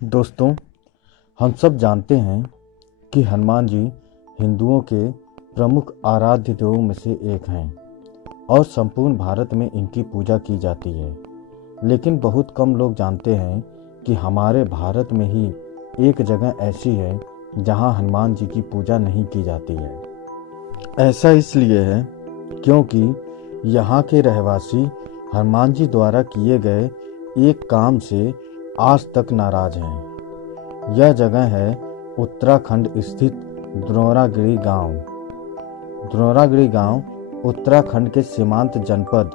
दोस्तों, हम सब जानते हैं कि हनुमान जी हिंदुओं के प्रमुख आराध्य देवों में से एक हैं और संपूर्ण भारत में इनकी पूजा की जाती है। लेकिन बहुत कम लोग जानते हैं कि हमारे भारत में ही एक जगह ऐसी है जहां हनुमान जी की पूजा नहीं की जाती है। ऐसा इसलिए है क्योंकि यहाँ के रहवासी हनुमान जी द्वारा किए गए एक काम से आज तक नाराज हैं। यह जगह है उत्तराखंड स्थित द्रोणागिरी गांव। द्रोणागिरी गांव उत्तराखंड के सीमांत जनपद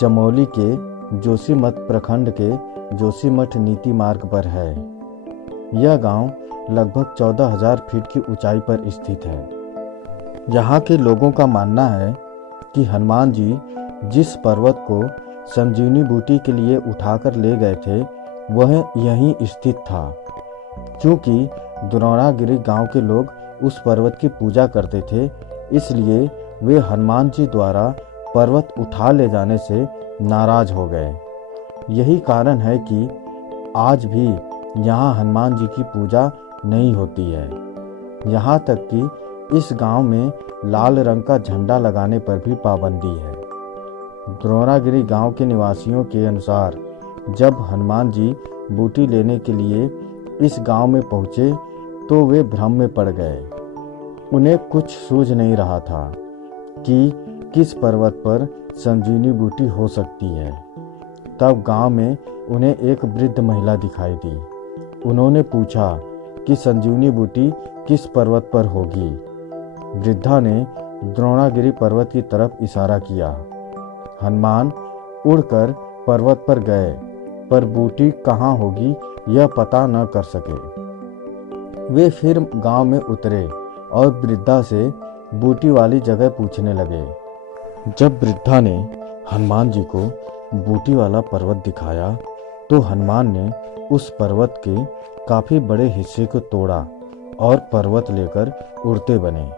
चमोली के जोशीमठ प्रखंड के जोशीमठ नीति मार्ग पर है। यह गांव लगभग 14,000 फीट की ऊंचाई पर स्थित है। यहाँ के लोगों का मानना है कि हनुमान जी जिस पर्वत को संजीवनी बूटी के लिए उठाकर ले गए थे वह यहीं स्थित था। क्योंकि द्रोणागिरी गांव के लोग उस पर्वत की पूजा करते थे, इसलिए वे हनुमान जी द्वारा पर्वत उठा ले जाने से नाराज हो गए। यही कारण है कि आज भी यहाँ हनुमान जी की पूजा नहीं होती है। यहाँ तक कि इस गांव में लाल रंग का झंडा लगाने पर भी पाबंदी है। द्रोणागिरी गांव के निवासियों के अनुसार जब हनुमान जी बूटी लेने के लिए इस गांव में पहुंचे तो वे भ्रम में पड़ गए। उन्हें कुछ सूझ नहीं रहा था कि किस पर्वत पर संजीवनी बूटी हो सकती है। तब गांव में उन्हें एक वृद्ध महिला दिखाई दी। उन्होंने पूछा कि संजीवनी बूटी किस पर्वत पर होगी। वृद्धा ने द्रोणागिरी पर्वत की तरफ इशारा किया। हनुमान उड़कर पर्वत पर गए, पर बूटी कहाँ होगी यह पता न कर सके। वे फिर गांव में उतरे और वृद्धा से बूटी वाली जगह पूछने लगे। जब वृद्धा ने हनुमान जी को बूटी वाला पर्वत दिखाया तो हनुमान ने उस पर्वत के काफी बड़े हिस्से को तोड़ा और पर्वत लेकर उड़ते बने।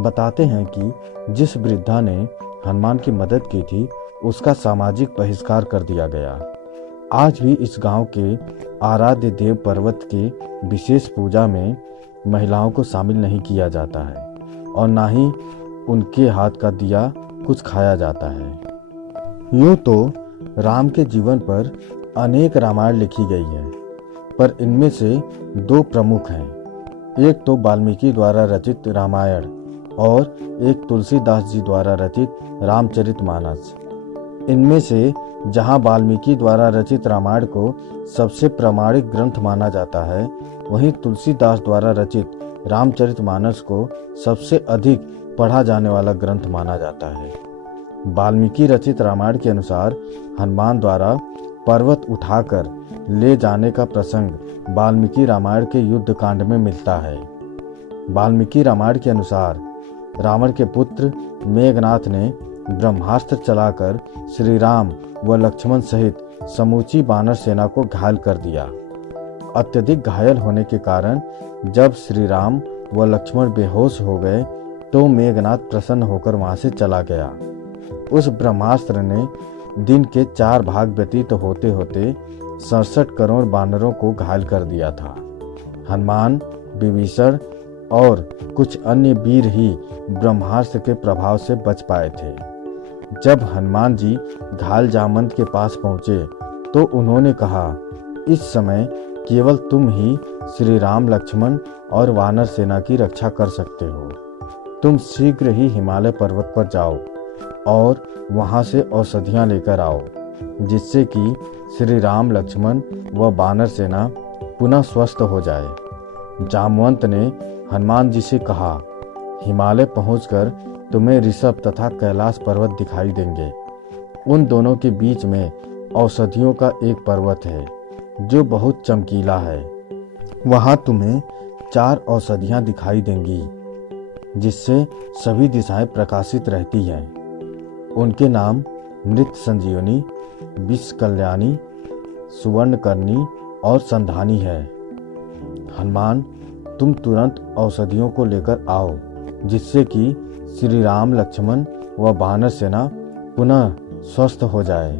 बताते हैं कि जिस वृद्धा ने हनुमान की मदद की थी उसका सामाजिक बहिष्कार कर दिया गया। आज भी इस गांव के आराध्य देव पर्वत के विशेष पूजा में महिलाओं को शामिल नहीं किया जाता है और ना ही उनके हाथ का दिया कुछ खाया जाता है। यूँ तो राम के जीवन पर अनेक रामायण लिखी गई है, पर इनमें से दो प्रमुख हैं। एक तो वाल्मीकि द्वारा रचित रामायण और एक तुलसीदास जी द्वारा रचित रामचरितमानस। इनमें से जहां वाल्मीकि द्वारा रचित रामायण को सबसे प्रामाणिक ग्रंथ माना जाता है, वहीं तुलसीदास द्वारा रचित रामचरितमानस को सबसे अधिक पढ़ा जाने वाला ग्रंथ माना जाता है। वाल्मीकि रचित रामायण के अनुसार हनुमान द्वारा पर्वत उठाकर ले जाने का प्रसंग वाल्मीकि रामायण के युद्ध कांड में मिलता है। वाल्मीकि रामायण के अनुसार रावण के पुत्र मेघनाथ ने ब्रह्मास्त्र चलाकर श्री राम व लक्ष्मण सहित समूची वानर सेना को घायल कर दिया। अत्यधिक घायल होने के कारण जब श्री राम व लक्ष्मण बेहोश हो गए तो मेघनाथ प्रसन्न होकर वहां से चला गया। उस ब्रह्मास्त्र ने दिन के 4 भाग व्यतीत होते होते 67 करोड़ वानरों को घायल कर दिया था। हनुमान, विभीषण और कुछ अन्य वीर ही ब्रह्मास्त्र के प्रभाव से बच पाए थे। जब हनुमान जी घायल जामवंत के पास पहुंचे तो उन्होंने कहा, इस समय केवल तुम ही श्री राम, लक्ष्मण और वानर सेना की रक्षा कर सकते हो। तुम शीघ्र ही हिमालय पर्वत पर जाओ और वहां से औषधियां लेकर आओ, जिससे कि श्री राम, लक्ष्मण व वानर सेना पुनः स्वस्थ हो जाए। जामवंत ने हनुमान जी से कहा, हिमालय पहुंचकर तुम्हें ऋषभ तथा कैलाश पर्वत दिखाई देंगे। उन दोनों के बीच में औषधियों का एक पर्वत है जो बहुत चमकीला है। वहां तुम्हें 4 औषधियां दिखाई देंगी जिससे सभी दिशाएं प्रकाशित रहती हैं। उनके नाम मृत संजीवनी, विष कल्याणी, सुवर्णकर्णी और संधानी है। हनुमान, तुम तुरंत औषधियों को लेकर आओ, जिससे कि श्री राम, लक्ष्मण व वानर सेना पुनः स्वस्थ हो जाए।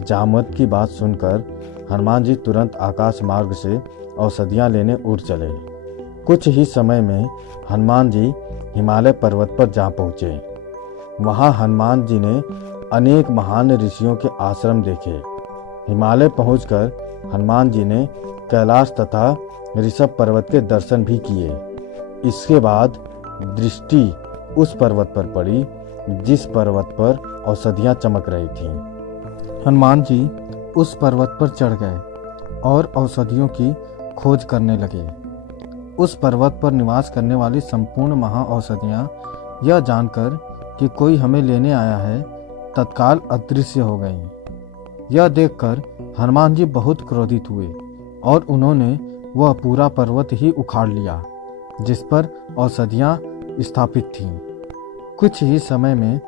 जामवंत की बात सुनकर हनुमान जी तुरंत आकाश मार्ग से औषधियाँ लेने उड़ चले। कुछ ही समय में हनुमान जी हिमालय पर्वत पर जा पहुँचे। वहाँ हनुमान जी ने अनेक महान ऋषियों के आश्रम देखे। हिमालय पहुंचकर हनुमान जी ने कैलाश तथा ऋषभ पर्वत के दर्शन भी किए। इसके बाद दृष्टि उस पर्वत पर पड़ी जिस पर्वत पर औषधियाँ चमक रही थीं। हनुमान जी उस पर्वत पर चढ़ गए और औषधियों की खोज करने लगे। उस पर्वत पर निवास करने वाली संपूर्ण महाऔषधियाँ यह जानकर कि कोई हमें लेने आया है, तत्काल अदृश्य हो गईं। यह देखकर हनुमान जी बहुत क्रोधित हुए और उन्होंने वह पूरा पर्वत ही उखाड़ लिया जिस पर औषधियाँ स्थापित थीं। कुछ ही समय में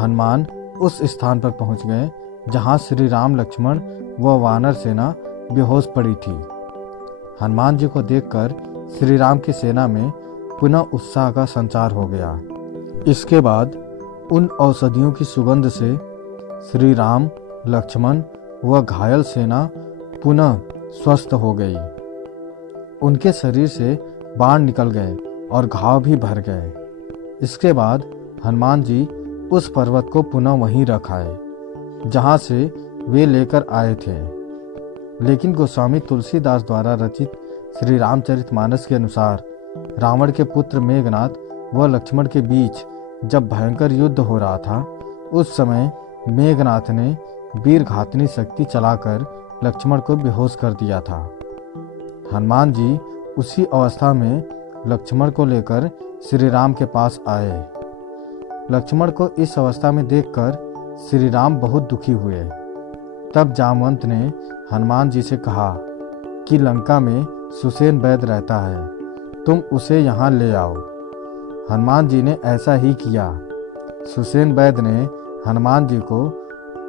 हनुमान उस स्थान पर पहुंच गए जहां श्री राम, लक्ष्मण व वानर सेना बेहोश पड़ी थी। हनुमान जी को देखकर श्री राम की सेना में पुनः उत्साह का संचार हो गया। इसके बाद उन औषधियों की सुगंध से श्री राम, लक्ष्मण व घायल सेना पुनः स्वस्थ हो गई। उनके शरीर से बाण निकल गए और घाव भी भर गए। इसके बाद हनुमान जी उस पर्वत को पुनः वहीं रख आए जहाँ से वे लेकर आए थे। लेकिन गोस्वामी तुलसीदास द्वारा रचित श्री रामचरितमानस के अनुसार रावण के पुत्र मेघनाथ व लक्ष्मण के बीच जब भयंकर युद्ध हो रहा था, उस समय मेघनाथ ने वीर घातनी शक्ति चलाकर लक्ष्मण को बेहोश कर दिया था। हनुमान जी उसी अवस्था में लक्ष्मण को लेकर श्री राम के पास आए। लक्ष्मण को इस अवस्था में देखकर श्री राम बहुत दुखी हुए। तब जामवंत ने हनुमान जी से कहा कि लंका में सुसेन वैद्य रहता है, तुम उसे यहाँ ले आओ। हनुमान जी ने ऐसा ही किया। सुसेन वैद्य ने हनुमान जी को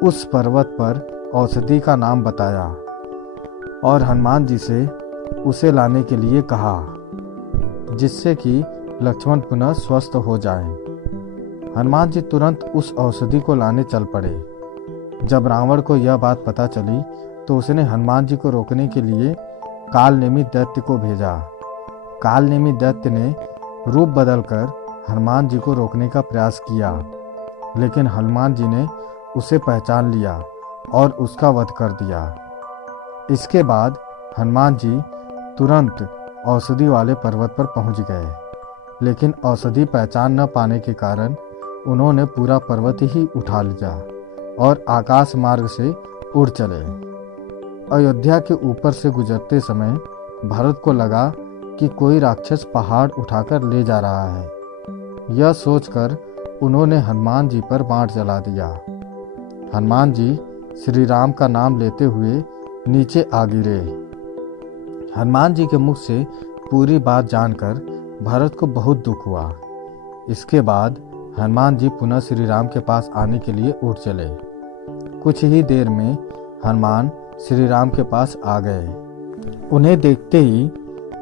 उस पर्वत पर औषधि का नाम बताया और हनुमान जी से उसे लाने के लिए कहा, जिससे कि लक्ष्मण पुनः स्वस्थ हो जाएं। हनुमान जी तुरंत उस औषधि को लाने चल पड़े। जब रावण को यह बात पता चली तो उसने हनुमान जी को रोकने के लिए कालनेमी दैत्य को भेजा। कालनेमी दैत्य ने रूप बदलकर हनुमान जी को रोकने का प्रयास किया, लेकिन हनुमान जी ने उसे पहचान लिया और उसका वध कर दिया। इसके बाद हनुमान जी तुरंत औषधि वाले पर्वत पर पहुंच गए, लेकिन औषधि पहचान न पाने के कारण उन्होंने पूरा पर्वत ही उठा लिया और आकाश मार्ग से उड़ चले। अयोध्या के ऊपर से गुजरते समय भरत को लगा कि कोई राक्षस पहाड़ उठाकर ले जा रहा है। यह सोचकर उन्होंने हनुमान जी पर बाण चला दिया। हनुमान जी श्री राम का नाम लेते हुए नीचे आ गिरे। हनुमान जी के मुख से पूरी बात जानकर भरत को बहुत दुख हुआ। इसके बाद हनुमान जी पुनः श्री राम के पास आने के लिए उठ चले। कुछ ही देर में हनुमान श्री राम के पास आ गए। उन्हें देखते ही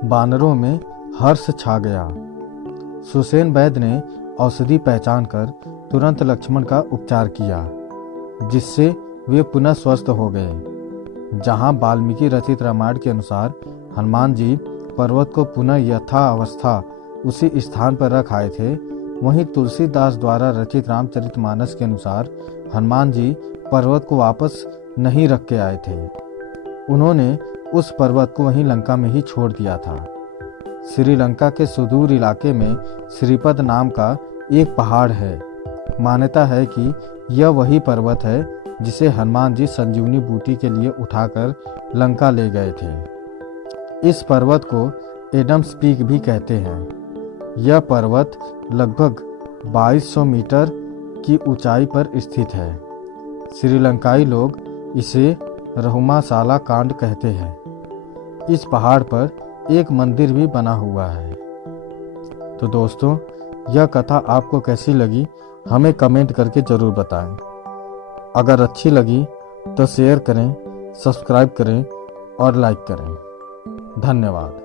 वानरों में हर्ष छा गया। सुसेन वैद्य ने औषधि पहचान कर तुरंत लक्ष्मण का उपचार किया, जिससे वे पुनः स्वस्थ हो गए। जहाँ वाल्मीकि रचित रामायण के अनुसार हनुमान जी पर्वत को पुनः यथावस्था उसी स्थान पर रख आए थे, वहीं तुलसीदास द्वारा रचित रामचरितमानस के अनुसार हनुमान जी पर्वत को वापस नहीं रख के आए थे। उन्होंने उस पर्वत को वहीं लंका में ही छोड़ दिया था। श्रीलंका के सुदूर इलाके में श्रीपद नाम का एक पहाड़ है। मान्यता है कि यह वही पर्वत है जिसे हनुमान जी संजीवनी बूटी के लिए उठाकर लंका ले गए थे। इस पर्वत को एडम्स पीक भी कहते हैं। यह पर्वत लगभग 2200 मीटर की ऊंचाई पर स्थित है। श्रीलंकाई लोग इसे रहुमासाला कांड कहते हैं। इस पहाड़ पर एक मंदिर भी बना हुआ है। तो दोस्तों, यह कथा आपको कैसी लगी हमें कमेंट करके ज़रूर बताएं। अगर अच्छी लगी तो शेयर करें, सब्सक्राइब करें और लाइक करें। धन्यवाद।